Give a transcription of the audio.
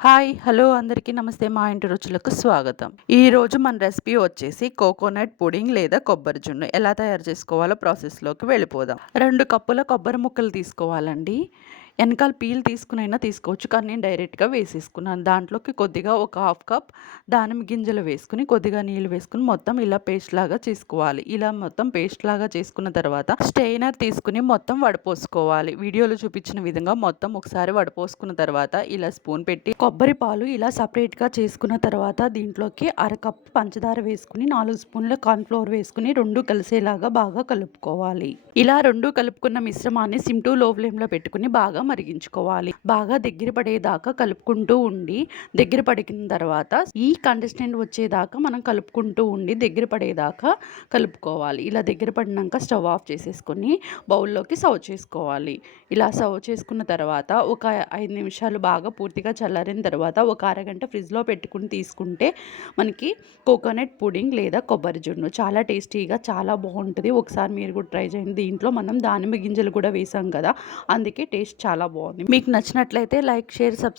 Hi! Hello! అందరికీ నమస్తే. మా ఇంటి రుచులకు స్వాగతం. ఈరోజు మన రెసిపీ వచ్చేసి కోకోనట్ పుడింగ్ లేదా కొబ్బరి జున్ను. ఎలా తయారు చేసుకోవాలో ప్రాసెస్‌లోకి వెళ్ళిపోదాం. 2 కప్పుల కొబ్బరి ముక్కలు తీసుకోవాలండి. ఎనకాల పీల్ తీసుకునైనా తీసుకోవచ్చు. కానీ నేను డైరెక్ట్‌గా వేసేసుకున్నాను. దాంట్లోకి కొద్దిగా ఒక హాఫ్ కప్ దానిమ్మ గింజలు వేసుకొని, కొద్దిగా నీళ్ళు వేసుకొని మొత్తం ఇలా పేస్ట్ లాగా చేసుకోవాలి. ఇలా మొత్తం పేస్ట్ లాగా చేసుకున్న తర్వాత స్ట్రెయినర్ తీసుకొని మొత్తం వడపోసుకోవాలి. వీడియోలో చూపించిన విధంగా మొత్తం ఒకసారి వడపోసుకున్న తర్వాత ఇలా స్పూన్ పెట్టి కొబ్బరి పాలు ఇలా సపరేట్‌గా చేసుకున్న తర్వాత దీంట్లోకి అరకప్పు పంచదార వేసుకొని 4 స్పూన్ల కార్న్‌ఫ్లోర్ వేసుకొని 2 కలిసేలాగా బాగా కలుపుకోవాలి. ఇలా 2 కలుపుకున్న మిశ్రమాన్ని సిమ్ టు లో ఫ్లేమ్‌లో పెట్టుకొని బాగా మరిగించుకోవాలి. బాగా దగ్గర పడేదాకా కలుపుకుంటూ ఉండి దగ్గర పడిన తర్వాత ఈ కన్సిస్టెంట్ వచ్చేదాకా మనం కలుపుకుంటూ ఉండి దగ్గర పడేదాకా కలుపుకోవాలి. ఇలా దగ్గర పడినాక స్టవ్ ఆఫ్ చేసేసుకొని బౌల్లోకి సర్వ్ చేసుకోవాలి. ఇలా సర్వ్ చేసుకున్న తర్వాత ఒక 5 నిమిషాలు బాగా పూర్తిగా చల్లారిన తర్వాత ఒక అరగంట ఫ్రిడ్జ్‌లో పెట్టుకొని తీసుకుంటే మనకి కోకోనట్ పుడింగ్ లేదా కొబ్బరి జున్ను చాలా టేస్టీగా చాలా బాగుంటుంది. ఒకసారి మీరు కూడా ట్రై చేయండి. దీంట్లో మనం దానిమ్మ గింజలు కూడా వేసాం కదా! అందుకే టేస్ట్ చాలా బాగుంది. మీకు నచ్చినట్లయితే లైక్, షేర్, సబ్స్క్రైబ్